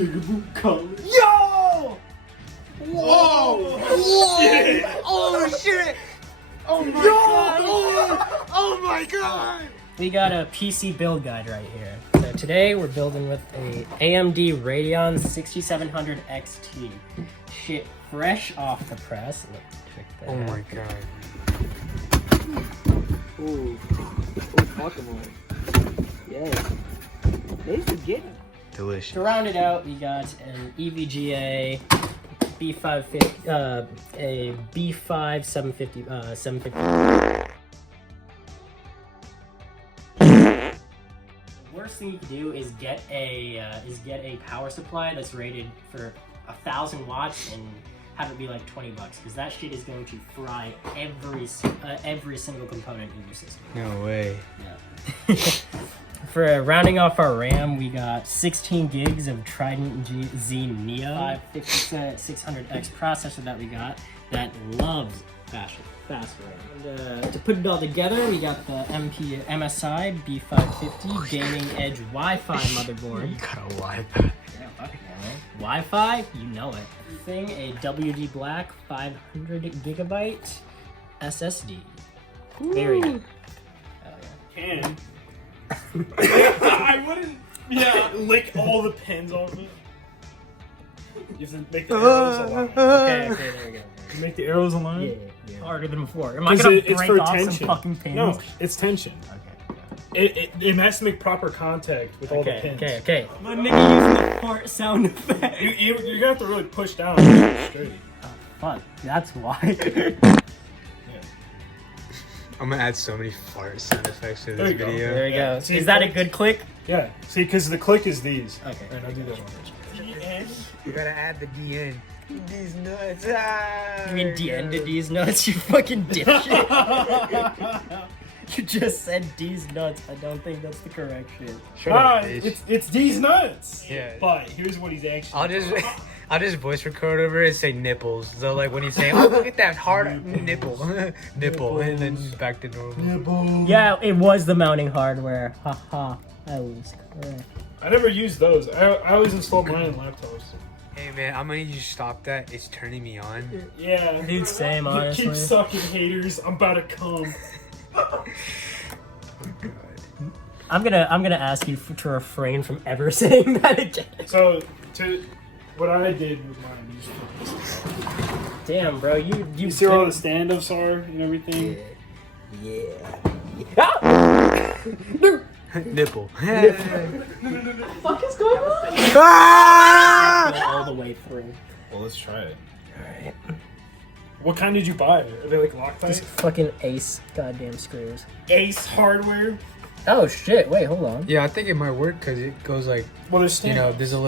Jigaboo collar. Yo! Whoa! Whoa! Shit. Oh shit! Oh my god! Oh my god! We got a PC build guide right here. So today we're building with a AMD Radeon 6700 XT. Shit, fresh off the press. Look, check that Oh out. my god. Ooh. Guacamole. Yes. They used to get it. Delicious. To round it out, we got an EVGA B550, a B5 750, 750. The worst thing you can do is get a power supply that's rated for 1,000 watts and have it be like $20, because that shit is going to fry every single component in your system. No way. Yeah. For rounding off our RAM, we got 16 gigs of Trident Z Neo 5600X processor that we got that loves fast RAM. And to put it all together, we got the MSI B550 Gaming Edge Wi-Fi motherboard. You got a Wi-Fi. Yeah, fuck it, man. Wi-Fi, you know it. Thing, a WD Black 500 gigabyte SSD. Very good. Hell yeah. Can. I wouldn't. Yeah, lick all the pins off it. You have to make the arrows align. Okay, there we go. You make the arrows align. Yeah. Harder than before. Am I gonna break off some fucking pins? No, it's tension. Okay. It has to make proper contact with all the pins. Okay. My nigga using the fart sound effect. You're gonna have to really push down straight. Fuck, that's why. I'm gonna add so many fart sound effects to There this you go. video. There we go. See, Is that a good click? Yeah. See, because the click is these. Okay. And I'll do this one. You gotta add the DN. These nuts. Ah, You mean the end of these nuts, you fucking dipshit? You just said D's nuts. I don't think that's the correct shit. Shut up, Ah, bitch. it's these nuts. Yeah. But here's what he's actually. I'll just voice record over it and say nipples. So like when he's saying, "Oh, look at that hard nipple, nipple," and then back to normal. Yeah, it was the mounting hardware. Haha. I was correct. I never used those. I always install mine in laptops. Hey man, I'm gonna need you to stop that. It's turning me on. Yeah. Dude, same, honestly. Keep sucking, haters. I'm about to come. I'm gonna ask you to refrain from ever saying that again. So, what I did with mine, you Damn, bro, you see where all the stand-ups are and everything? Nipple. What fuck is going on? Ah! All the way through. Well, let's try it. Alright. What kind did you buy? Are they like Loctite? Just fucking Ace goddamn screws. Ace hardware? Oh shit, wait, hold on. Yeah, I think it might work because it goes like, Well, there's you know, stand-ups. there's a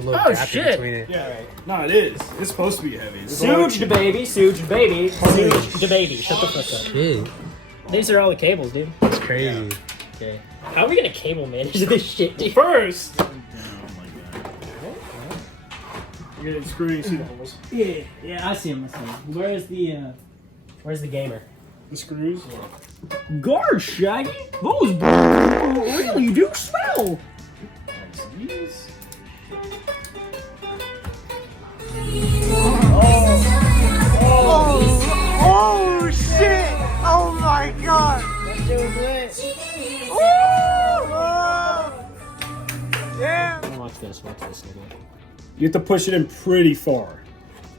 little Oh, gap shit. in between it. Yeah, no, it is. It's supposed to be heavy. Suge the baby, Suge the baby, Suge the baby. Shut the fuck up. Shit, These are all the cables, dude. that's crazy. Okay. How are we gonna cable manage this shit, dude? First! Oh my god. You're gonna screw these holes. Yeah, I see him myself. Where's the gamer? The screws? Guard, Shaggy! Those really do smell! These? Oh shit! Oh my god! Yeah. Watch this, nigga. You have to push it in pretty far.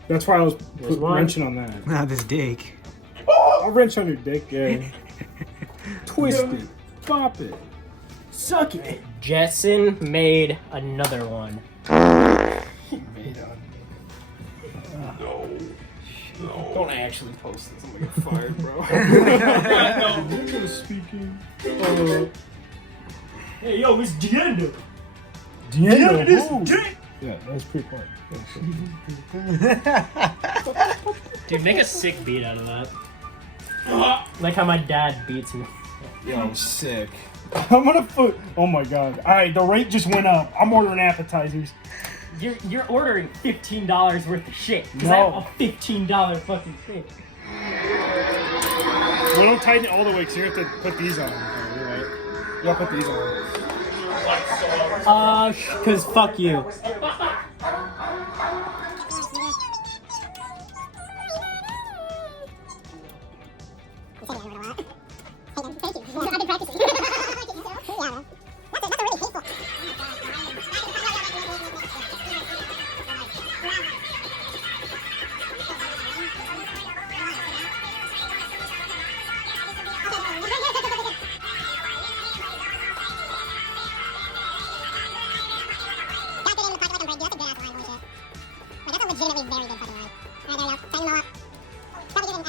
That's why I was one. wrenching on that. Not this dick. I'll wrench on your dick, yeah. Twist it. Pop it. Suck it. Jetson made another one. Don't actually post this. I'm gonna get fired, bro. No, you're gonna speaking. Hey, yo, it's Diendo! Yeah, that was pretty quiet. Dude, make a sick beat out of that. Like how my dad beats me. Yo, I'm sick. I'm gonna put. Oh my god. Alright, the rate just went up. I'm ordering appetizers. You're ordering $15 worth of shit. Cause No. I have a $15 fucking shit. Well, don't tighten it all the way because you have to put these on. You're right. You'll put these on. Cause fuck you.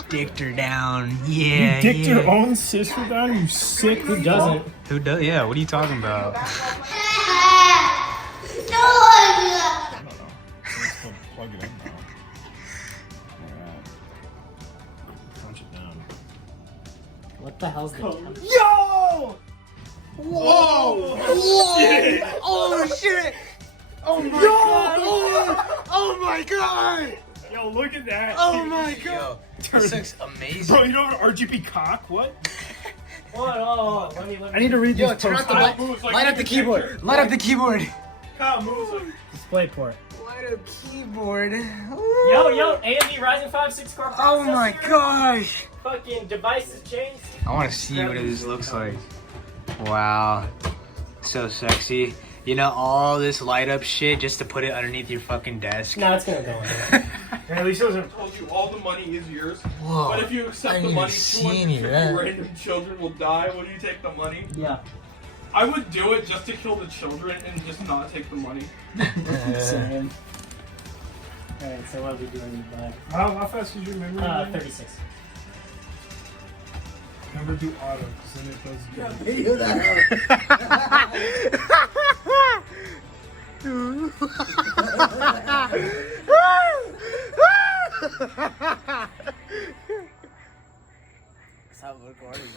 Dicked her down. Yeah. You dicked yeah. your own sister down, you sick. Who doesn't? Who does? Yeah. What are you talking about? I don't know. Let's still plug it in now. Alright. Punch it down. What the hell's the Yo! Whoa! Whoa! Oh shit! Oh my god! Oh my god! Yo, look at that. Oh my god! This looks amazing. Bro, you don't have an RGB cock? What? Hold on. Let me I need to read Yo, these turn posts. off the light. Light up the keyboard. Light up the keyboard. Display port. Light up keyboard. Yo, AMD Ryzen 5 6-core processor. Oh my gosh! Fucking devices changed. I want to see what this looks like. Wow, so sexy. You know, all this light up shit just to put it underneath your fucking desk. No, it's gonna go in there. And at least it wasn't. Told you all the money is yours. Whoa. But if you accept the money, 250 random children will die. Will you take the money? Yeah. I would do it just to kill the children and just not take the money. Same. Alright, so what are we doing in the back? How fast is your memory? 36. Never do auto, because then it does. Stop recording.